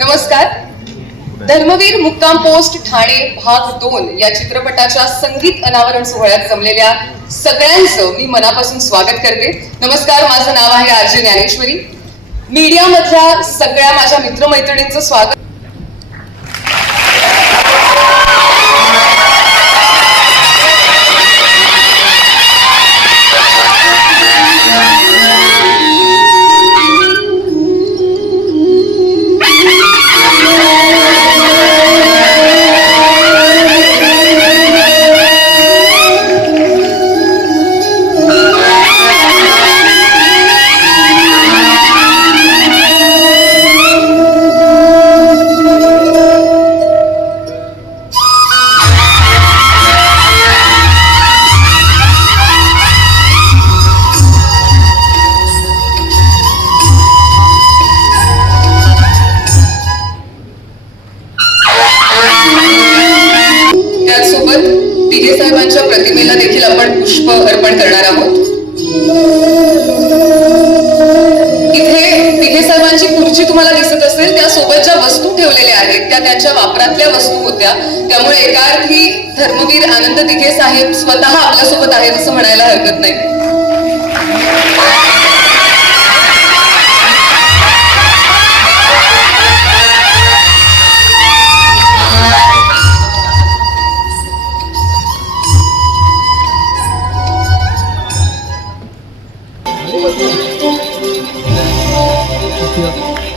नमस्कार. धर्मवीर मुक्काम पोस्ट ठाणे भाग दोन या चित्रपटाच्या संगीत अनावरण सोहळ्यात जमलेल्या सगळ्यांचं मी मनापासून स्वागत करते. नमस्कार माझं नाव आहे आरजे ज्ञानेश्वरी. मीडियामधल्या सगळ्या माझ्या मित्रमैत्रिणींचं स्वागत प्रतिमेला देखील आपण पुष्प अर्पण करणार आहोत. इथे तिघे साहेबांची खुर्ची तुम्हाला दिसत असेल त्यासोबत ज्या वस्तू ठेवलेल्या आहेत त्या त्यांच्या वापरातल्या वस्तू होत्या. त्यामुळे एका अर्थी धर्मवीर आनंद तिघे साहेब स्वतः आपल्यासोबत आहेत असं म्हणायला हरकत नाही. की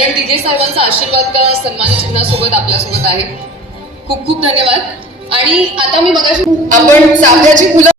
कारण तिघे साहेबांचा आशीर्वाद का सन्मान चिन्हासोबत आपल्यासोबत आहे? खूप खूप धन्यवाद. आणि आता मी मगाशी आपण चाफ्याची फुलं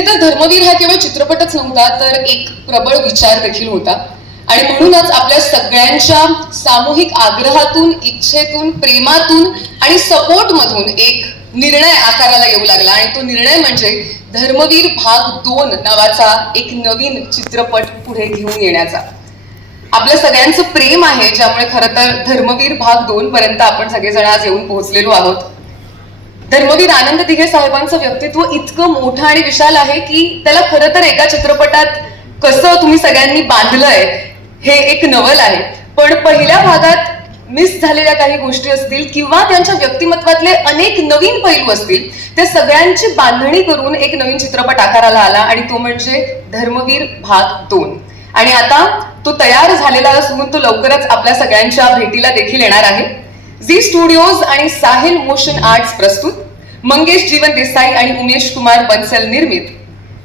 इथे तर धर्मवीर हा केवळ चित्रपटच नव्हता तर एक प्रबळ विचार देखील होता. आणि म्हणूनच आपल्या सगळ्यांच्या सामूहिक आग्रहातून इच्छेतून प्रेमातून आणि सपोर्ट मधून एक निर्णय आकाराला येऊ लागला. आणि तो निर्णय म्हणजे धर्मवीर भाग दोन नावाचा एक नवीन चित्रपट पुढे घेऊन येण्याचा. आपल्या सगळ्यांचं प्रेम आहे ज्यामुळे खरं तर धर्मवीर भाग दोन पर्यंत आपण सगळेजण आज येऊन पोहोचलेलो आहोत. धर्मवीर आनंद दिघे साहेबांचं व्यक्तित्व इतकं मोठं आणि विशाल आहे की त्याला खरं तर एका चित्रपटात कसं तुम्ही सगळ्यांनी बांधलंय हे एक नवल आहे. पण पहिल्या भागात मिस झालेल्या काही गोष्टी असतील किंवा त्यांच्या व्यक्तिमत्वातले अनेक नवीन पैलू असतील त्या सगळ्यांची बांधणी करून एक नवीन चित्रपट आकाराला आला आणि तो म्हणजे धर्मवीर भाग दोन. आणि आता तो तयार झालेला असून तो लवकरच आपल्या सगळ्यांच्या भेटीला देखील येणार आहे. झी स्टुडिओज आणि साहिल मोशन आर्ट्स प्रस्तुत मंगेश जीवन देसाई आणि उमेश कुमार बन्सल निर्मित.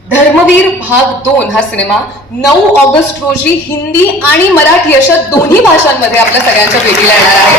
धर्मवीर भाग दोन हा सिनेमा नऊ ऑगस्ट रोजी हिंदी आणि मराठी अशा दोन्ही भाषांमध्ये आपल्या सगळ्यांच्या भेटीला येणार आहे.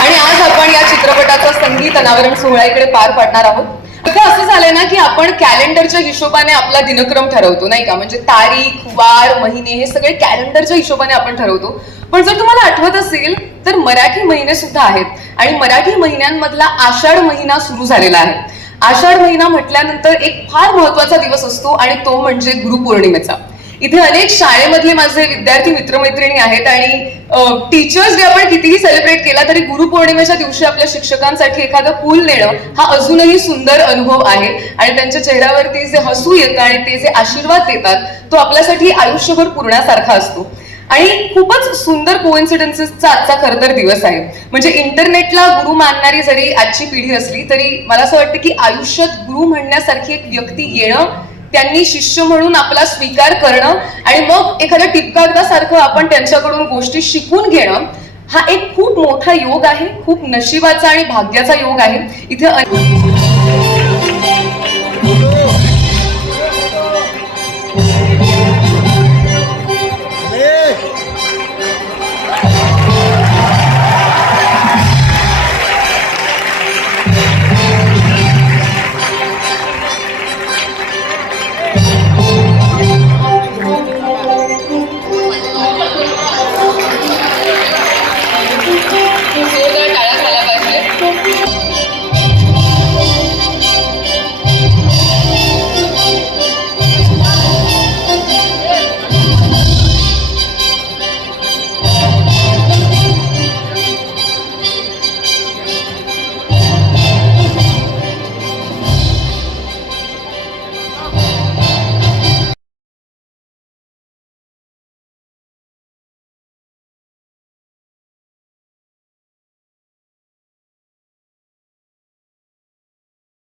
आणि आज आपण या चित्रपटाचा संगीत अनावरण सोहळ्याकडे पार पाडणार आहोत. आता असं झालंय ना की आपण कॅलेंडरच्या हिशोबाने आपला दिनक्रम ठरवतो नाही का? म्हणजे तारीख वार महिने हे सगळे कॅलेंडरच्या हिशोबाने आपण ठरवतो. पण जर तुम्हाला आठवत असेल तर मराठी महिने सुद्धा आहेत. आणि मराठी महिन्यांमधला आषाढ महिना सुरू झालेला आहे. आषाढ महिना म्हटल्यानंतर एक फार महत्त्वाचा दिवस असतो आणि तो म्हणजे गुरुपौर्णिमेचा. इथे अनेक शाळेमधले माझे विद्यार्थी मित्रमैत्रिणी आहेत आणि टीचर्स डे आपण कितीही सेलिब्रेट केला तरी गुरुपौर्णिमेच्या दिवशी आपल्या शिक्षकांसाठी एखादं फूल नेणं हा अजूनही सुंदर अनुभव आहे. आणि त्यांच्या चेहऱ्यावरती जे हसू येतं आणि ते जे आशीर्वाद देतात तो आपल्यासाठी आयुष्यभर पुरण्यासारखा असतो. आणि खूपच सुंदर कोइन्सिडन्सेसचा आजचा खरं तर दिवस आहे. म्हणजे इंटरनेटला गुरु मानणारी जरी आजची पिढी असली तरी मला असं वाटतं की आयुष्यात गुरु म्हणण्यासारखी एक व्यक्ती येणं त्यांनी शिष्य म्हणून आपला स्वीकार करणं आणि मग एखाद्या टिपकागदासारखं आपण त्यांच्याकडून गोष्टी शिकून घेणं हा एक खूप मोठा योग आहे खूप नशिबाचा आणि भाग्याचा योग आहे. इथे अनेक